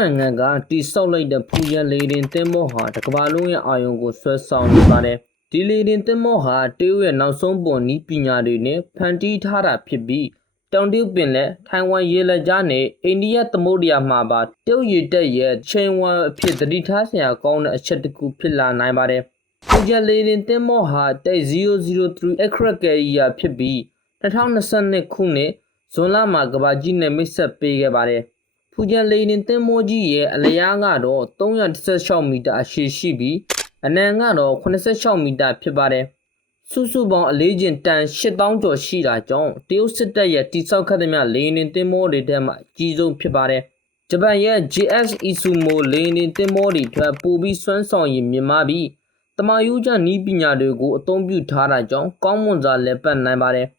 နိုင်ငံကတိဆောက်လိုက်တဲ့ဖူရန်လေရင်သင်္ဘောဟာတကမ္ဘာလုံးရဲ့အာရုံကိုဆွဲဆောင်နေပါတယ်။ဒီလေရင်သင်္ဘောဟာတရုတ်ရဲ့နောက်ဆုံးပေါ်နည်းပညာတွေနဲ့ဖန်တီးထားတာဖြစ်ပြီးတောင်တရုတ်ပင်လယ်ထိုင်ဝမ်ရေလက်ကြားနဲ့အိန္ဒိယသမုဒ္ဒရာမှာပါတရုတ်ရေတပ်ရဲ့ချိန်ဝမ်အဖြစ်သတိထားစရာကောင်းတဲ့အချက်တစ်ခုဖြစ်လာနိုင်ပါတယ်။ဖူရန်လေရင်သင်္ဘောဟာတိုက်003 aircraft carrier ဖြစ်ပြီး2022ခုနှစ်ဇွန်လမှာကမ္ဘာကြီးနဲ့မိတ်ဆက်ပေးခဲ့ပါတယ်။ဖူကျန်လေရင်သင်္ဘောကြီးရဲ့အလျားကတော့316မီတာအရှည်ရှိပြီးအနံကတော့86မီတာဖြစ်ပါတယ်။စုစုပေါင်းအလေးချိန်တန်8000ကျော်ရှိတာကြောင့်တရုတ်စစ်တပ်ရဲ့တိစောက်ခတ်သမျှလေရင်သင်္ဘောတွေထဲမှာအကြီးဆုံးဖြစ်ပါတယ်။ဂျပန်ရဲ့ JS Izumo လေရင်သင်္ဘောတွေထက်ပိုပြီးစွမ်းဆောင်ရည်မြင့်မားပြီးတမာယူကျနည်းပညာတွေကိုအသုံးပြုထားတာကြောင့်ကောင်းမွန်စွာလည်ပတ်နိုင်ပါတယ်။